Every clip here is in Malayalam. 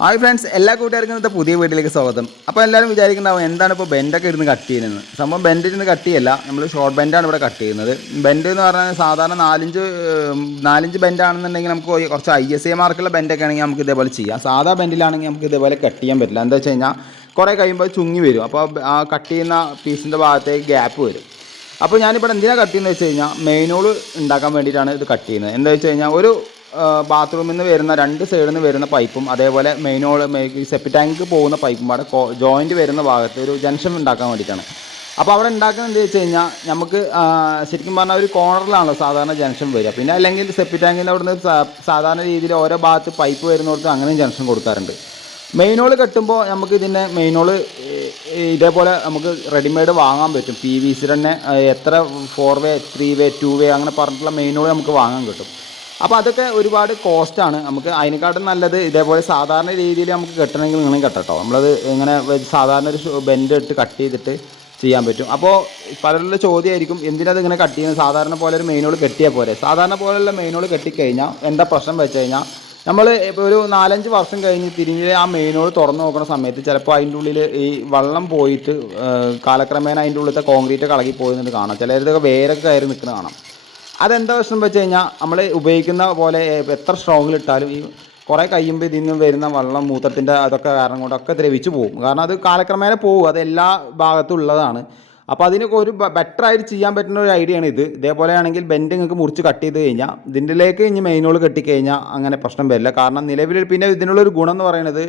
ഹായ് ഫ്രണ്ട്സ്, എല്ലാ കൂട്ടുകാർക്കും ഇന്നത്തെ പുതിയ വീട്ടിലേക്ക് സ്വാഗതം. അപ്പോൾ എല്ലാവരും വിചാരിക്കുന്നുണ്ടാവും എന്താണ് ഇപ്പോൾ ബെൻഡൊക്കെ ഇരുന്ന് കട്ട് ചെയ്യുന്നത്. സംഭവം ബെൻഡ് ഇരുന്ന് കട്ട് ചെയ്യല്ല, നമ്മൾ ഷോർട്ട് ബെൻഡാണ് ഇവിടെ കട്ട് ചെയ്യുന്നത്. ബെൻഡ് എന്ന് പറഞ്ഞാൽ സാധാരണ നാലിഞ്ച് ബെൻഡാണെന്നുണ്ടെങ്കിൽ നമുക്ക് കുറച്ച് ISA മാർക്കുള്ള ബെൻഡൊക്കെ ആണെങ്കിൽ നമുക്ക് ഇതേപോലെ ചെയ്യാം. സാധാ ബെൻഡിലാണെങ്കിൽ നമുക്ക് ഇതേപോലെ കട്ട് ചെയ്യാൻ പറ്റില്ല. എന്താ വെച്ച് കഴിഞ്ഞാൽ കുറേ കഴിയുമ്പോൾ ചുങ്ങി വരും. അപ്പോൾ ആ കട്ട് ചെയ്യുന്ന പീസിൻ്റെ ഭാഗത്തേക്ക് ഗ്യാപ്പ് വരും. അപ്പോൾ ഞാനിവിടെ എന്തിനാണ് കട്ട് ചെയ്യുന്നത് വെച്ച് കഴിഞ്ഞാൽ മെയിനോൾ ഉണ്ടാക്കാൻ വേണ്ടിയിട്ടാണ് ഇത് കട്ട് ചെയ്യുന്നത്. എന്താ വെച്ച് കഴിഞ്ഞാൽ ഒരു ബാത്റൂമിൽ നിന്ന് വരുന്ന രണ്ട് സൈഡിൽ നിന്ന് വരുന്ന പൈപ്പും അതേപോലെ സെപ്റ്റി ടാങ്ക് പോകുന്ന പൈപ്പും അവിടെ ജോയിൻറ്റ് വരുന്ന ഭാഗത്ത് ഒരു ജംഗ്ഷൻ ഉണ്ടാക്കാൻ വേണ്ടിയിട്ടാണ്. അപ്പോൾ അവിടെ ഉണ്ടാക്കുന്നത് എന്താ വെച്ച് കഴിഞ്ഞാൽ നമുക്ക് ശരിക്കും പറഞ്ഞാൽ ഒരു കോർണറിലാണല്ലോ സാധാരണ ജംഗ്ഷൻ വരിക. പിന്നെ അല്ലെങ്കിൽ സെപ്റ്റി ടാങ്കിൻ്റെ അവിടെ നിന്ന് സാധാരണ രീതിയിൽ ഓരോ ഭാഗത്ത് പൈപ്പ് വരുന്നിടത്ത് അങ്ങനെയും ജംഗ്ഷൻ കൊടുക്കാറുണ്ട്. മെയിനോൾ കെട്ടുമ്പോൾ നമുക്ക് ഇതിൻ്റെ മെയിനോൾ ഇതേപോലെ നമുക്ക് റെഡിമെയ്ഡ് വാങ്ങാൻ പറ്റും. PVC തന്നെ എത്ര 4 വേ 3 വേ 2 വേ അങ്ങനെ പറഞ്ഞിട്ടുള്ള മെയിനോൾ നമുക്ക് വാങ്ങാൻ കിട്ടും. അപ്പോൾ അതൊക്കെ ഒരുപാട് കോസ്റ്റാണ്. നമുക്ക് അതിനെക്കാട്ടും നല്ലത് ഇതേപോലെ സാധാരണ രീതിയിൽ നമുക്ക് കെട്ടണമെങ്കിൽ നിങ്ങളും കെട്ടട്ടോ. നമ്മളത് ഇങ്ങനെ സാധാരണ ഒരു ബെൻഡ് ഇട്ട് കട്ട് ചെയ്തിട്ട് ചെയ്യാൻ പറ്റും. അപ്പോൾ പലരുടെ ചോദ്യമായിരിക്കും എന്തിനത് ഇങ്ങനെ കട്ട് ചെയ്യുന്നത്, സാധാരണ പോലെ ഒരു മെയിനോൾ കെട്ടിയാൽ പോരെ. സാധാരണ പോലെയുള്ള മെയിനോൾ കെട്ടിക്കഴിഞ്ഞാൽ എന്താ പ്രശ്നം വെച്ച് കഴിഞ്ഞാൽ നമ്മൾ ഇപ്പോൾ ഒരു 4-5 വർഷം കഴിഞ്ഞ് തിരിഞ്ഞ് ആ മെയിനോൾ തുറന്ന് നോക്കുന്ന സമയത്ത് ചിലപ്പോൾ അതിൻ്റെ ഉള്ളിൽ ഈ വെള്ളം പോയിട്ട് കാലക്രമേണ അതിൻ്റെ ഉള്ളിലത്തെ കോൺക്രീറ്റ് ഇളകി പോയിരുന്നത് കാണാം. ചിലരൊക്കെ വേരൊക്കെ കയറി നിൽക്കുന്നത് കാണാം. അതെന്താ പ്രശ്നം വെച്ച് കഴിഞ്ഞാൽ നമ്മൾ ഉപയോഗിക്കുന്ന പോലെ എത്ര സ്ട്രോങ്ങിലിട്ടാലും ഈ കുറേ കഴിയുമ്പോൾ ഇതിൽ നിന്ന് വരുന്ന വെള്ളം മൂത്രത്തിൻ്റെ അതൊക്കെ കാരണം കൊണ്ടൊക്കെ ദ്രവിച്ച് പോകും. കാരണം അത് കാലക്രമേണ പോകും, അത് എല്ലാ ഭാഗത്തും ഉള്ളതാണ്. അപ്പോൾ അതിനൊക്കെ ഒരു ബെറ്ററായിട്ട് ചെയ്യാൻ പറ്റുന്ന ഒരു ഐഡിയ ആണ് ഇത്. ഇതേപോലെ ആണെങ്കിൽ ബെൻഡ് നിങ്ങൾക്ക് മുറിച്ച് കട്ട് ചെയ്ത് കഴിഞ്ഞാൽ ഇതിൻ്റെലേക്ക് ഇനി മെയിനോൾ കെട്ടിക്കഴിഞ്ഞാൽ അങ്ങനെ പ്രശ്നം വരില്ല. കാരണം നിലവിൽ പിന്നെ ഇതിനുള്ളൊരു ഗുണം എന്ന് പറയുന്നത്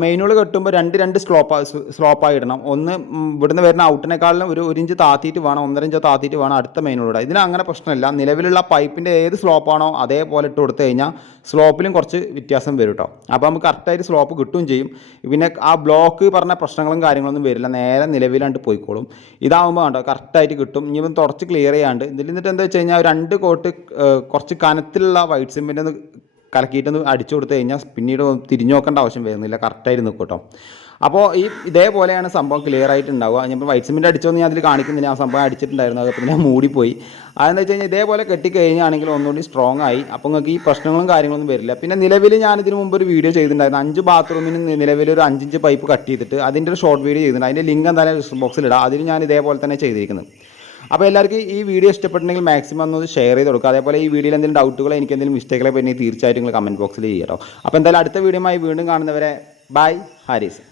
മെയിനോൾ കെട്ടുമ്പോൾ രണ്ട് സ്ലോപ്പായി ഇടണം. ഒന്ന് ഇവിടുന്ന് വരുന്ന ഔട്ടിനേക്കാളും ഒരു ഇഞ്ച് താത്തിയിട്ട് വേണം, 1.5 ഇഞ്ചോ താത്തിയിട്ട് വേണം അടുത്ത മെയിനോൾ ഇടാൻ. ഇതിന് അങ്ങനെ പ്രശ്നമില്ല. നിലവിലുള്ള പൈപ്പിൻ്റെ ഏത് സ്ലോപ്പാണോ അതേപോലെ ഇട്ട് കൊടുത്തു കഴിഞ്ഞാൽ സ്ലോപ്പിലും കുറച്ച് വ്യത്യാസം വരും കേട്ടോ. അപ്പോൾ നമുക്ക് കറക്റ്റായിട്ട് സ്ലോപ്പ് കിട്ടുകയും ചെയ്യും. പിന്നെ ആ ബ്ലോക്ക് പറഞ്ഞ പ്രശ്നങ്ങളും കാര്യങ്ങളൊന്നും വരില്ല, നേരെ നിലവിലാണ്ട് പോയിക്കോളും. ഇതാകുമ്പോൾ കണ്ടോ കറക്റ്റായിട്ട് കിട്ടും. ഇനി ഇപ്പം തുടച്ച് ക്ലിയർ ചെയ്യാണ്ട് ഇതിൽ നിന്നിട്ട് എന്താ വെച്ച് കഴിഞ്ഞാൽ 2 കോട്ട് കുറച്ച് കനത്തിലുള്ള വൈറ്റ് സിമെൻ്റ് കലക്കിയിട്ടൊന്ന് അടിച്ചു കൊടുത്തു കഴിഞ്ഞാൽ പിന്നീട് തിരിഞ്ഞു നോക്കേണ്ട ആവശ്യം വരുന്നില്ല, കറക്റ്റായിട്ട് നിൽക്കും കേട്ടോ. അപ്പോൾ ഇതേപോലെയാണ് സംഭവം ക്ലിയർ ആയിട്ടുണ്ടാവുക. ഞാൻ വൈറ്റ് സിമെൻ്റ് അടിച്ചോന്ന് ഞാൻ അതിൽ കാണിക്കുന്നില്ല, ആ സംഭവം അടിച്ചിട്ടുണ്ടായിരുന്നു, അത് പിന്നെ മൂടിപ്പോയി. അതെന്ന് വെച്ച് കഴിഞ്ഞാൽ ഇതേപോലെ കെട്ടിക്കഴിഞ്ഞാണെങ്കിൽ ഒന്നുകൂടി സ്ട്രോങ് ആയി. അപ്പോൾ നിങ്ങൾക്ക് ഈ പ്രശ്നങ്ങളും കാര്യങ്ങളൊന്നും വരില്ല. പിന്നെ നിലവിൽ ഞാൻ ഇതിന് മുമ്പ് ഒരു വീഡിയോ ചെയ്തിട്ടുണ്ടായിരുന്നു. 5 ബാത്റൂമിന് നിലവിൽ ഒരു 5 ഇഞ്ച് പൈപ്പ് കട്ട് ചെയ്തിട്ട് അതിൻ്റെ ഒരു ഷോർട്ട് വീഡിയോ ചെയ്തിട്ടുണ്ട്. അതിൻ്റെ ലിങ്ക് എന്തായാലും ഡിസ്ക്രിപ്ഷൻ ബോക്സിൽ ഇടാം. അതിന് ഞാൻ ഇതേപോലെ തന്നെ ചെയ്തിരിക്കുന്നത്. അപ്പോൾ എല്ലാവർക്കും ഈ വീഡിയോ ഇഷ്ടപ്പെട്ടെങ്കിൽ മാക്സിമം ഒന്ന് ഷെയർ ചെയ്ത് കൊടുക്കുക. അതേപോലെ ഈ വീഡിയോയിൽ എന്തെങ്കിലും ഡൗട്ടുകളോ എനിക്ക് എന്തെങ്കിലും മിസ്റ്റേക്കുകളെ പറ്റി തീർച്ചയായിട്ടും നിങ്ങൾ കമൻറ്റ് ബോക്സിൽ ചെയ്യാം കേട്ടോ. അപ്പോൾ എന്തായാലും അടുത്ത വീഡിയോയുമായി വീണ്ടും കാണുന്നവരെ ബൈ ഹാരിസ്.